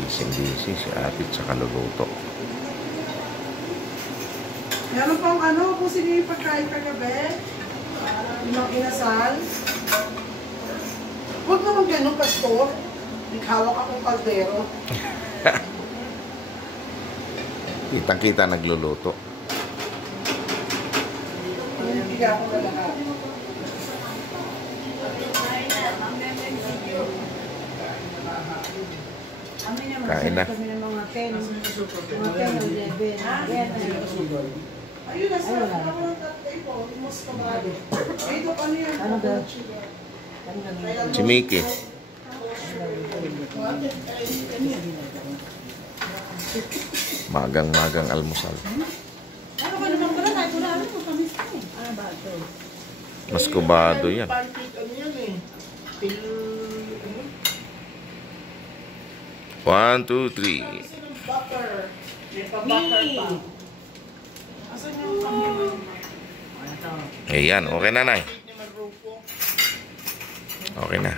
Busy si ate sa kaluluto. Meron pang ano, kung sino yung pagkain kagabi, yung inasal. Huwag naman ganun, pastor. Hawak akong kaldero. Kitang-kita nagluluto. Hindi ako na lahat. Kain na. Kami ng mga 10 o 11. Ayun na, sir. Ako ng tatay po. Mas kamali. Ito, ano yan? Ano ba? Si Mickey. Magang almusal. Ano ka naman pala? Kahit wala ano, matamis ka eh. Ano ba ito? Mas kubado yan. Pancake, ano yan eh. 1, 2, 3. Butter. May pa-butter pa. Asan yung kami? Ayan, okay na, Nay. Okay na.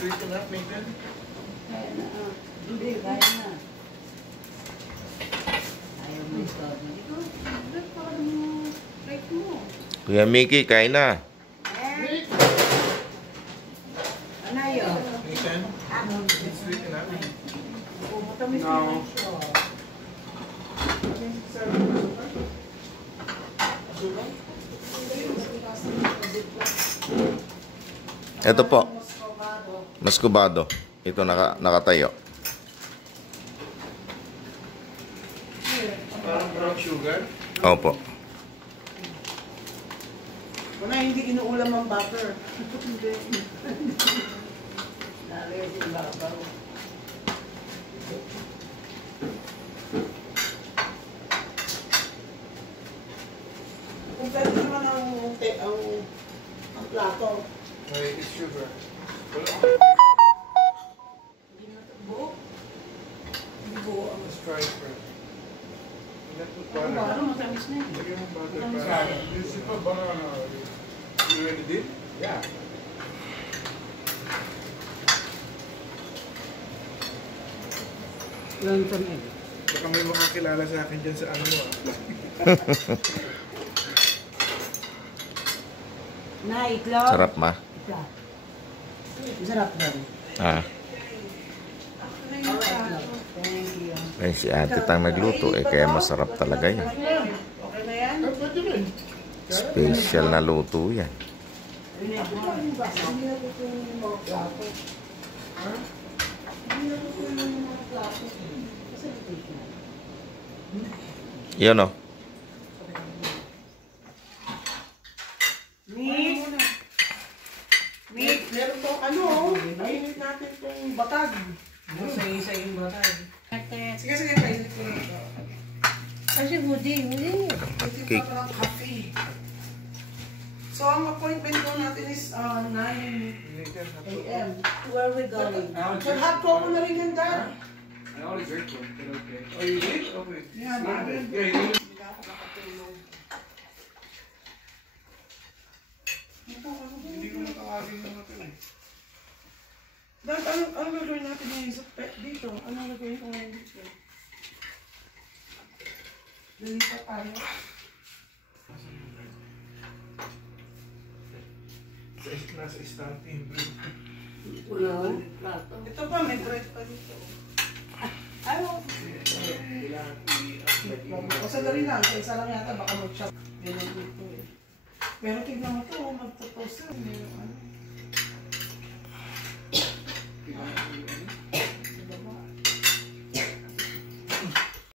Sweet enough, Nathan? Hindi, kaya na. Ayaw mo ito. Ito, parang break mo. Kuya Mickey, kain na. Ano yun? Nathan? It's sweet enough? Matamis No. na siya. Ito po. Mas kubado. Ito nakatayo. Parang brown sugar? Opo. Wala, hindi inuulam ang butter. Hindi. Nalagay yung babaw. Kompleto naman ang plato. Wait, it's sugar. Hindi na ito buo. Hindi buo ang Let's try it first. Let's put Ano ba? butter. Ano matamis na yun? Lagyan mo butter Matamis para. na yun. This is for banana. You ready did? Yeah. Lontong egg. Baka may makakilala sa akin dyan sa ano ah. Na, itlog. Sarap, ma. Itlog. Masarap daw. Ah. Thank you. Ay, si ate tang nagluto. Kaya masarap talaga yan. Okay na yan? Pwede rin. Special na luto yan. Hindi na ito yung mga plato. Ha? Hindi na ito yung mga plato. Kasi ito siya. Yun, oh. Meat! Meat! Meron pong ano, mainit natin itong batag. Isa yung batag. Sige, painit ko na ito. Kasi buding. Cake. Ito pa ng coffee. So, ang appointment ko natin is 9 a.m. Where are we going? Hot cocoa na rin yan, Dad. I already drank one, but okay. Oh, you did? Okay. Yeah, namin. Yeah, you did. Hindi ako nakatulog. Hindi ko matawagin ng ito eh. Dad, anong gagawin natin ngayon sa dito? Anong gagawin ko ngayon dito? Lilipat tayo. Nasa stamping blue. Wala. Ito pa, may bread pa dito. Ay, wow. O, sadali lang. Isa lang yata, baka mag-shop. Ganun dito eh. Pero tignan mo ito, magpo-post na.